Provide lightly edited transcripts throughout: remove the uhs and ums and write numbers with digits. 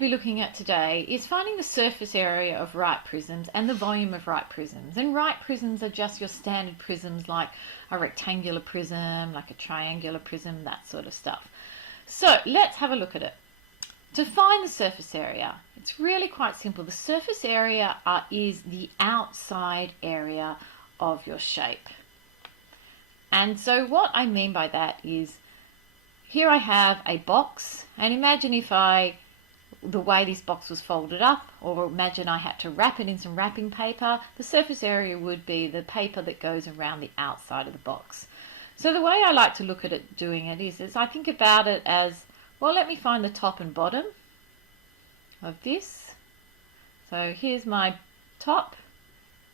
be looking at today is finding the surface area of right prisms and the volume of right prisms. And right prisms are just your standard prisms, like a rectangular prism, like a triangular prism, that sort of stuff. So let's have a look at it. To find the surface area, it's really quite simple. The surface area is the outside area of your shape. And so what I mean by that is, here I have a box, and imagine if the way this box was folded up, or imagine I had to wrap it in some wrapping paper, the surface area would be the paper that goes around the outside of the box. So the way I like to look at it, doing it is I think about it as, well, let me find the top and bottom of this. So here's my top,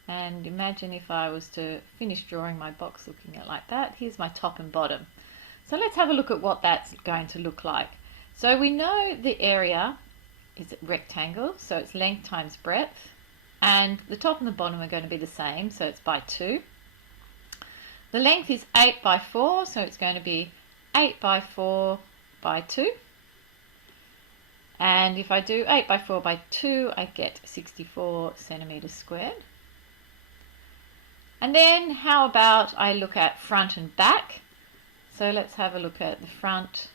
and imagine if I was to finish drawing my box looking at it like that. Here's my top and bottom. So let's have a look at what that's going to look like. So we know the area is a rectangle, so it's length times breadth, and the top and the bottom are going to be the same, so it's by 2. The length is 8 by 4, so it's going to be 8 by 4 by 2. And if I do 8 by 4 by 2, I get 64 centimeters squared. And then how about I look at front and back? So let's have a look at the front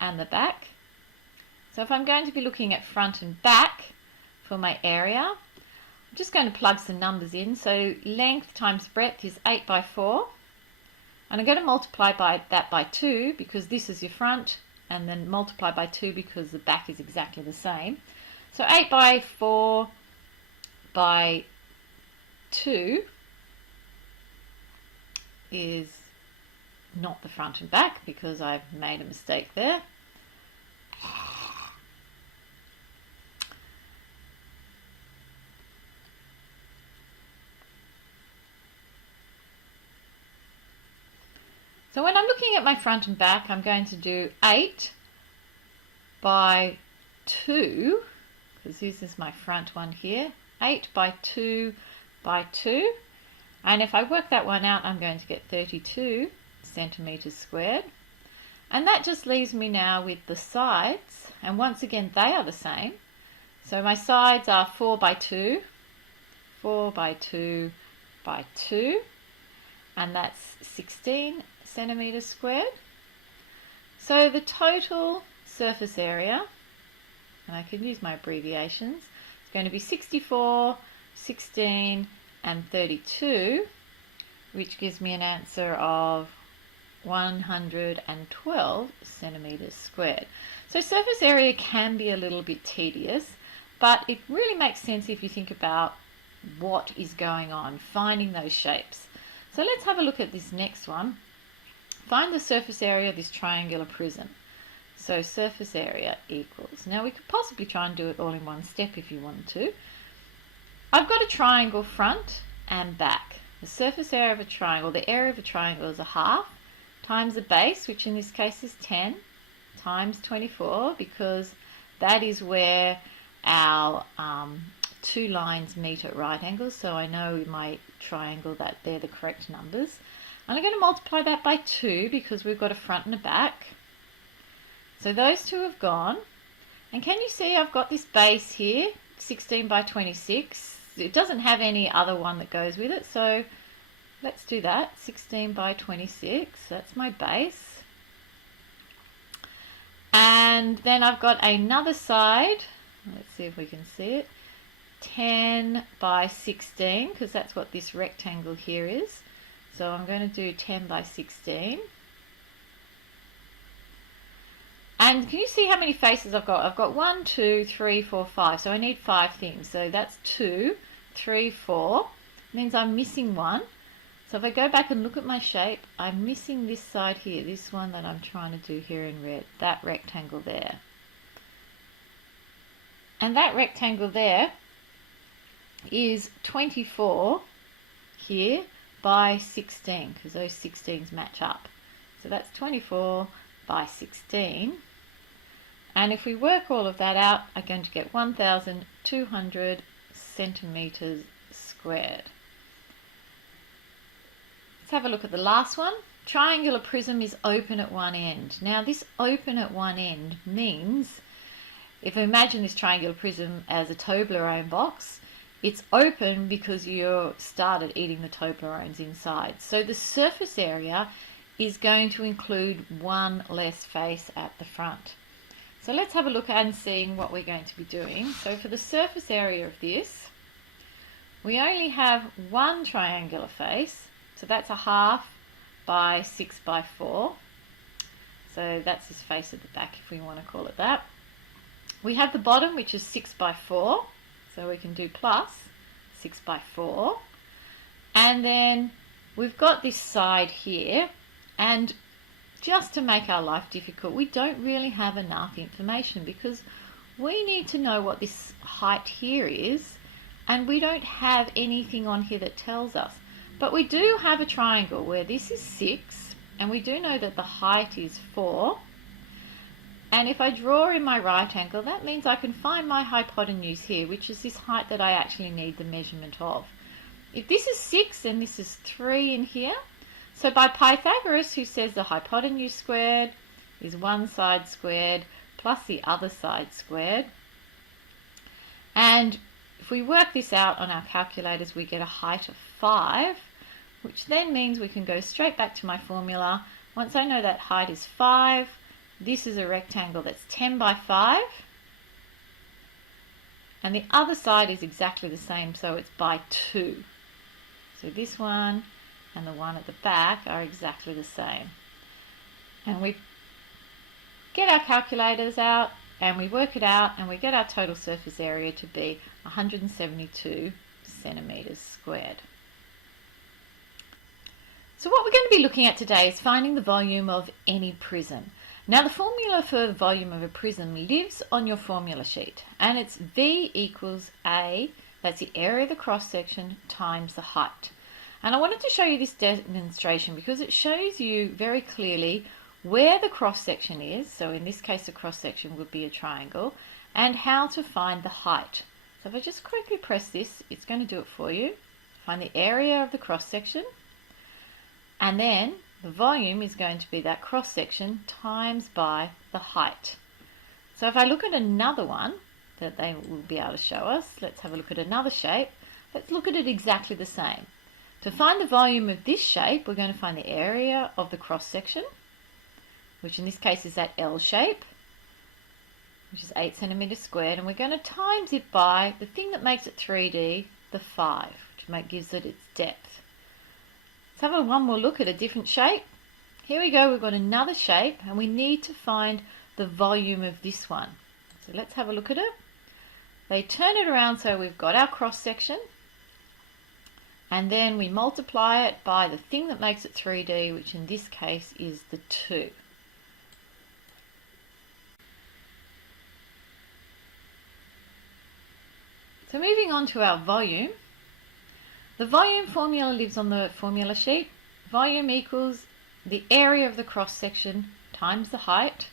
and the back. So if I'm going to be looking at front and back for my area, I'm just going to plug some numbers in. So length times breadth is 8 by 4. And I'm going to multiply that by 2 because this is your front, and then multiply by 2 because the back is exactly the same. So 8 by 4 by 2 is not the front and back because I've made a mistake there. So when I'm looking at my front and back, I'm going to do 8 by 2, because this is my front one here, 8 by 2 by 2. And if I work that one out, I'm going to get 32 centimeters squared. And that just leaves me now with the sides, and once again they are the same. So my sides are 4 by 2, 4 by 2 by 2, and that's 16 centimeters squared. So the total surface area, and I can use my abbreviations, is going to be 64, 16 and 32, which gives me an answer of 112 centimeters squared. So surface area can be a little bit tedious, but it really makes sense if you think about what is going on, finding those shapes. So let's have a look at this next one. Find the surface area of this triangular prism. So surface area equals, now we could possibly try and do it all in one step if you wanted to. I've got a triangle front and back. The surface area of a triangle, the area of a triangle is a half times the base, which in this case is 10, times 24, because that is where our two lines meet at right angles. So I know in my triangle that they're the correct numbers. And I'm going to multiply that by 2 because we've got a front and a back. So those two have gone. And can you see I've got this base here, 16 by 26. It doesn't have any other one that goes with it, so let's do that. 16 by 26, that's my base. And then I've got another side, let's see if we can see it, 10 by 16, because that's what this rectangle here is. So I'm going to do 10 by 16. And can you see how many faces I've got? I've got 1, 2, 3, 4, 5. So I need 5 things. So that's 2, 3, 4. Means I'm missing one. So if I go back and look at my shape, I'm missing this side here, this one that I'm trying to do here in red, that rectangle there. And that rectangle there is 24 here by 16, because those 16s match up. So that's 24 by 16. And if we work all of that out, I'm going to get 1,200 centimeters squared. Let's have a look at the last one. Triangular prism is open at one end. Now this open at one end means if we imagine this triangular prism as a Toblerone box, it's open because you started eating the Toblerones inside. So the surface area is going to include one less face at the front. So let's have a look and see what we're going to be doing. So for the surface area of this, we only have one triangular face. So that's a 1/2 by 6 by 4. So that's his face at the back, if we want to call it that. We have the bottom, which is 6 by 4. So we can do plus 6 by 4. And then we've got this side here. And just to make our life difficult, we don't really have enough information because we need to know what this height here is. And we don't have anything on here that tells us. But we do have a triangle where this is 6. And we do know that the height is 4. And if I draw in my right angle, that means I can find my hypotenuse here, which is this height that I actually need the measurement of. If this is 6 and this is 3 in here, so by Pythagoras, who says the hypotenuse squared is one side squared plus the other side squared. And if we work this out on our calculators, we get a height of 5, which then means we can go straight back to my formula. Once I know that height is 5, this is a rectangle that's 10 by 5. And the other side is exactly the same, so it's by 2. So this one and the one at the back are exactly the same. And we get our calculators out and we work it out and we get our total surface area to be 172 centimetres squared. So what we're going to be looking at today is finding the volume of any prism. Now the formula for the volume of a prism lives on your formula sheet, and it's V equals A, that's the area of the cross section, times the height. And I wanted to show you this demonstration because it shows you very clearly where the cross section is, so in this case the cross section would be a triangle, and how to find the height. So if I just quickly press this, it's going to do it for you. Find the area of the cross section, and then the volume is going to be that cross section times by the height. So if I look at another one that they will be able to show us, let's have a look at another shape. Let's look at it exactly the same. To find the volume of this shape, we're going to find the area of the cross section, which in this case is that L shape, which is 8 centimetres squared, and we're going to times it by the thing that makes it 3D, the 5, which gives it its depth. Let's have one more look at a different shape. Here we go, we've got another shape and we need to find the volume of this one. So let's have a look at it. They turn it around so we've got our cross section, and then we multiply it by the thing that makes it 3D, which in this case is the 2. So moving on to our volume. The volume formula lives on the formula sheet. Volume equals the area of the cross section times the height.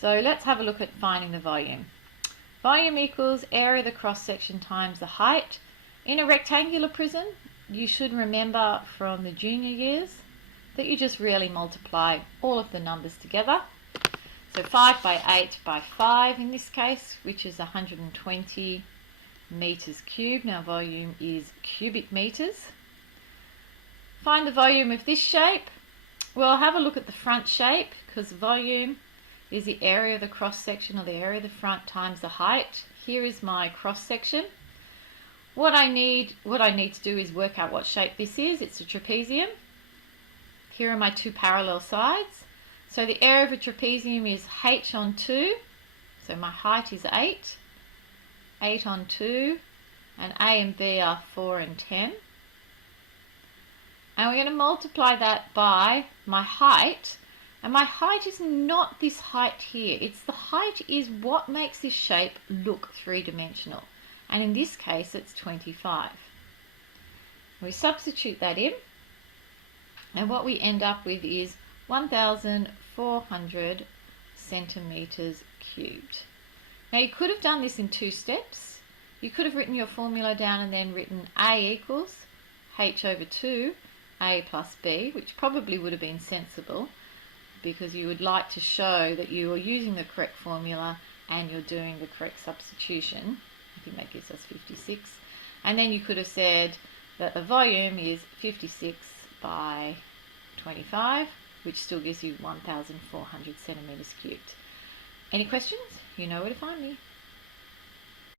So let's have a look at finding the volume. Volume equals area of the cross section times the height. In a rectangular prism, you should remember from the junior years that you just really multiply all of the numbers together. So 5 by 8 by 5 in this case, which is 120 meters cubed. Now volume is cubic meters. Find the volume of this shape. Well, have a look at the front shape, because volume is the area of the cross section, or the area of the front times the height. Here is my cross section. What I need to do is work out what shape this is. It's a trapezium. Here are my two parallel sides. So the area of a trapezium is h on 2. So my height is 8. 8 on 2, and A and B are 4 and 10. And we're going to multiply that by my height, and my height is not this height here. It's the height is what makes this shape look three-dimensional, and in this case it's 25. We substitute that in, and what we end up with is 1,400 centimetres cubed. Now you could have done this in 2 steps. You could have written your formula down and then written A equals h over 2, A plus B, which probably would have been sensible. because you would like to show that you are using the correct formula and you're doing the correct substitution. I think that gives us 56. And then you could have said that the volume is 56 by 25, which still gives you 1,400 centimetres cubed. Any questions? You know where to find me.